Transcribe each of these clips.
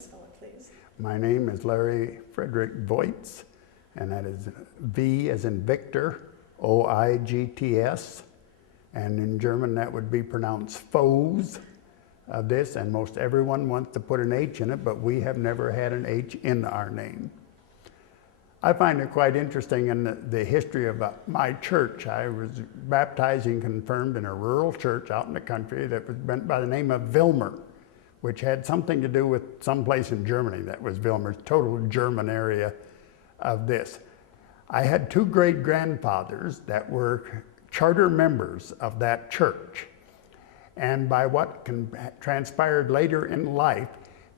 Spell it, please. My name is Larry F Voigts, and that is V as in Victor, O-I-G-T-S, and in German that would be pronounced Foes of this, and most everyone wants to put an H in it, but we have never had an H in our name. I find it quite interesting in the history of my church. I was baptized and confirmed in a rural church out in the country that was went by the name of Wilmer, which had something to do with some place in Germany that was Wilmer's total German area of this. I had two great-grandfathers that were charter members of that church. And by what transpired later in life,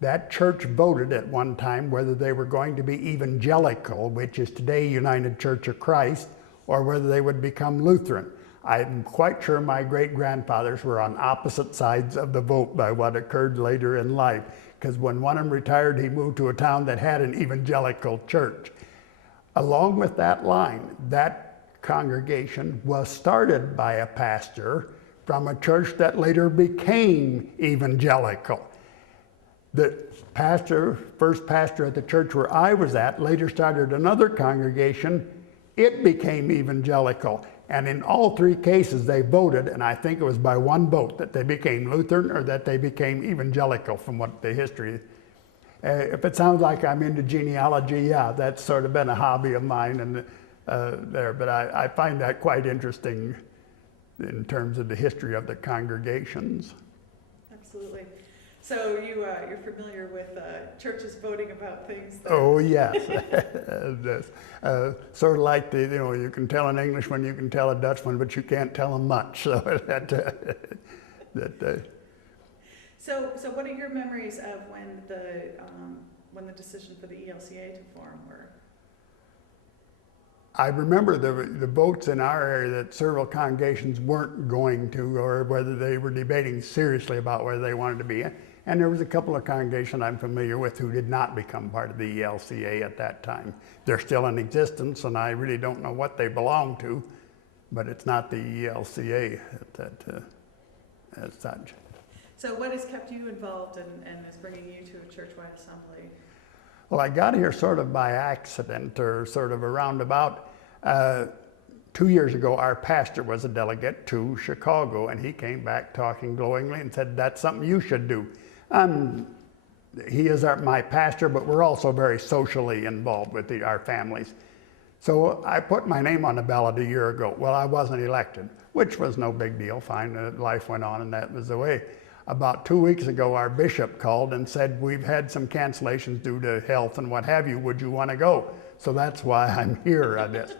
that church voted at one time whether they were going to be evangelical, which is today United Church of Christ, or whether they would become Lutheran. I'm quite sure my great-grandfathers were on opposite sides of the vote by what occurred later in life, because when one of them retired, he moved to a town that had an evangelical church. Along with that line, that congregation was started by a pastor from a church that later became evangelical. The pastor, first pastor at the church where I was at, later started another congregation. It became evangelical. And in all three cases, they voted, and I think it was by one vote, that they became Lutheran or that they became evangelical from what the history. If it sounds like I'm into genealogy, yeah, that's sort of been a hobby of mine and there. But I find that quite interesting in terms of the history of the congregations. Absolutely. So you're familiar with churches voting about things that... Oh yes, sort of like you can tell an Englishman, you can tell a Dutchman, but you can't tell them much. So So what are your memories of when the decision for the ELCA to form were? I remember the votes in our area that several congregations weren't going to, or whether they were debating seriously about whether they wanted to be in. And there was a couple of congregations I'm familiar with who did not become part of the ELCA at that time. They're still in existence, and I really don't know what they belong to, but it's not the ELCA as such. So what has kept you involved and is bringing you to a churchwide assembly? Well, I got here sort of by accident, or sort of a roundabout. 2 years ago, our pastor was a delegate to Chicago, and he came back talking glowingly and said, "That's something you should do." He is my pastor, but we're also very socially involved with our families. So I put my name on the ballot a year ago. Well, I wasn't elected, which was no big deal. Fine, life went on, and that was the way. About 2 weeks ago, our bishop called and said, "We've had some cancellations due to health and what have you. Would you want to go?" So that's why I'm here on this.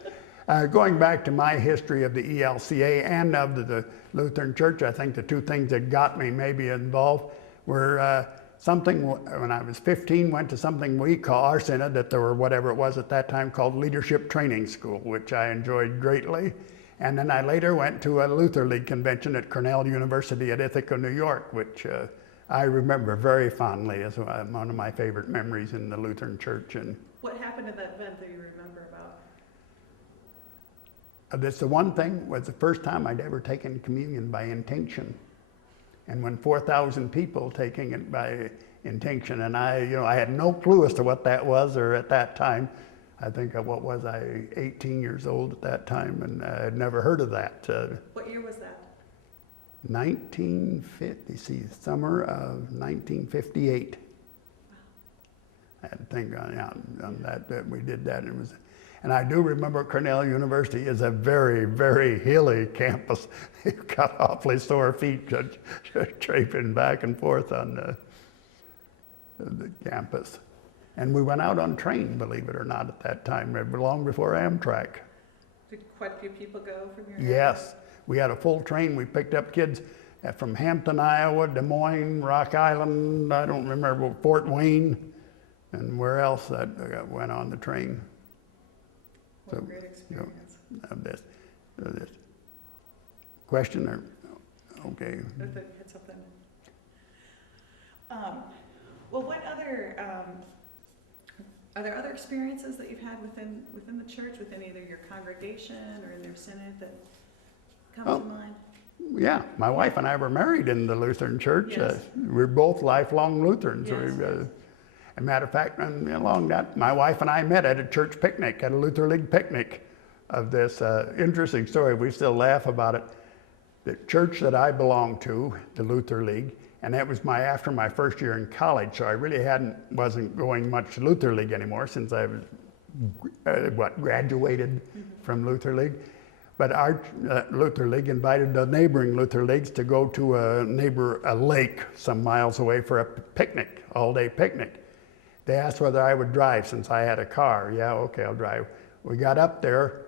Going back to my history of the ELCA and of the Lutheran Church, I think the two things that got me maybe involved were something, when I was 15, went to something we call our synod, that there were whatever it was at that time called Leadership Training School, which I enjoyed greatly. And then I later went to a Luther League convention at Cornell University at Ithaca, New York, which I remember very fondly as one of my favorite memories in the Lutheran Church. And what happened at that event that you remember about? That's the one thing, was the first time I'd ever taken communion by intinction. And when 4,000 people taking it by intinction, and I had no clue as to what that was, or at that time, I think, 18 years old at that time, and I had never heard of that. What year was that? 1950, summer of 1958. I had to think on that we did that. And I do remember Cornell University is a very, very hilly campus. You've got awfully sore feet traipsing back and forth on the campus. And we went out on train, believe it or not, at that time, long before Amtrak. Did quite a few people go from your Yes. We had a full train. We picked up kids from Hampton, Iowa, Des Moines, Rock Island, I don't remember, Fort Wayne, and where else that went on the train. What a great experience. This question, or okay. I thought you had something. Well, what other are there other experiences that you've had within the church, within either your congregation or in their synod that come to mind? Yeah, my wife and I were married in the Lutheran Church. Yes. We're both lifelong Lutherans. Yes, yes. As a matter of fact, along that, my wife and I met at a church picnic, at a Luther League picnic, of this interesting story. We still laugh about it. The church that I belonged to, the Luther League, and that was after my first year in college, so I really wasn't going much to Luther League anymore since I was, graduated from Luther League. But our Luther League invited the neighboring Luther Leagues to go to a lake some miles away for a picnic, all-day picnic. They asked whether I would drive since I had a car. Yeah, okay, I'll drive. We got up there.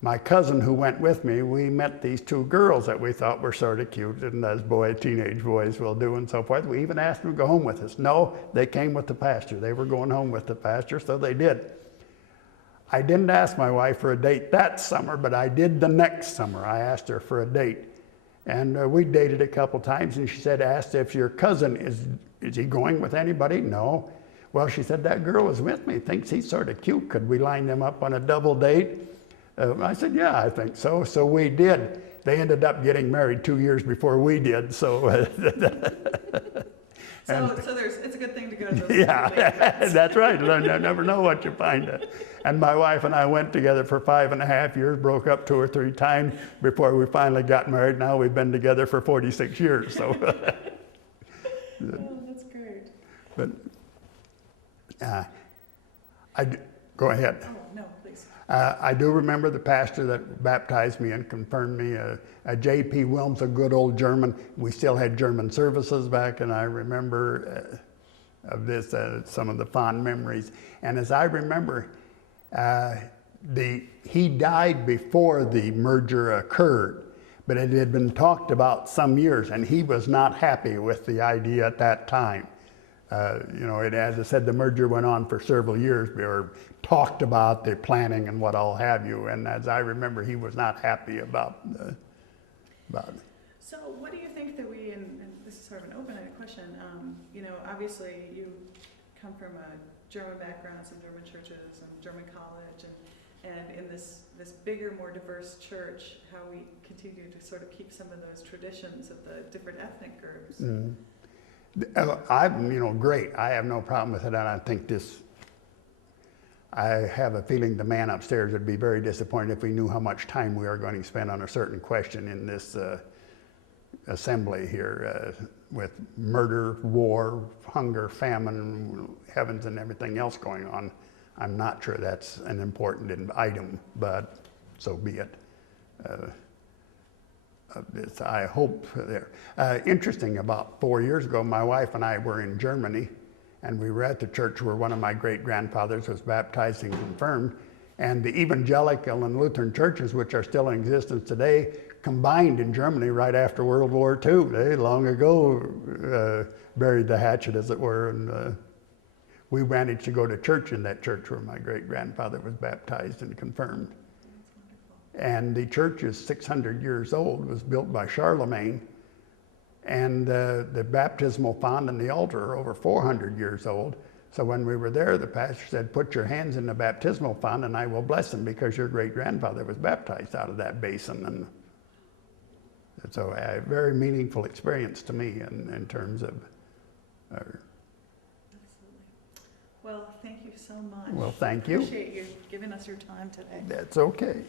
My cousin who went with me, we met these two girls that we thought were sort of cute, and as teenage boys will do and so forth. We even asked them to go home with us. No, they came with the pastor. They were going home with the pastor, so they did. I didn't ask my wife for a date that summer, but I did the next summer. I asked her for a date. And we dated a couple times, and she asked if your cousin, is he going with anybody? No. Well, she said, that girl is with me, thinks he's sort of cute. Could we line them up on a double date? I said, yeah, I think so. So we did. They ended up getting married 2 years before we did. So, it's a good thing to go to those. Yeah, that's right. You never know what you find. And my wife and I went together for 5.5 years, broke up 2 or 3 times before we finally got married. Now we've been together for 46 years. So. Oh, that's great. But go ahead. Oh, no, please. I do remember the pastor that baptized me and confirmed me, J.P. Wilms, a good old German. We still had German services back, and I remember of this, some of the fond memories. And as I remember, he died before the merger occurred, but it had been talked about some years, and he was not happy with the idea at that time. As I said, the merger went on for several years. We were talked about the planning and what all have you, and as I remember, he was not happy about it. So what do you think that and this is sort of an open-ended question, obviously you come from a German background, some German churches and German college, and in this bigger, more diverse church, how we continue to sort of keep some of those traditions of the different ethnic groups. Mm. Great. I have no problem with it, and I have a feeling the man upstairs would be very disappointed if we knew how much time we are going to spend on a certain question in this assembly here, with murder, war, hunger, famine, heavens, and everything else going on. I'm not sure that's an important item, but so be it. I hope there. Interesting, about 4 years ago, my wife and I were in Germany, and we were at the church where one of my great-grandfathers was baptized and confirmed, and the evangelical and Lutheran churches, which are still in existence today, combined in Germany right after World War II. They long ago buried the hatchet, as it were, and we managed to go to church in that church where my great-grandfather was baptized and confirmed. And the church is 600 years old, was built by Charlemagne, and the baptismal font and the altar are over 400 years old. So when we were there, the pastor said, put your hands in the baptismal font and I will bless them, because your great-grandfather was baptized out of that basin. And so a very meaningful experience to me in terms of... Absolutely. Well, thank you so much. Well, thank you. Appreciate you giving us your time today. That's okay.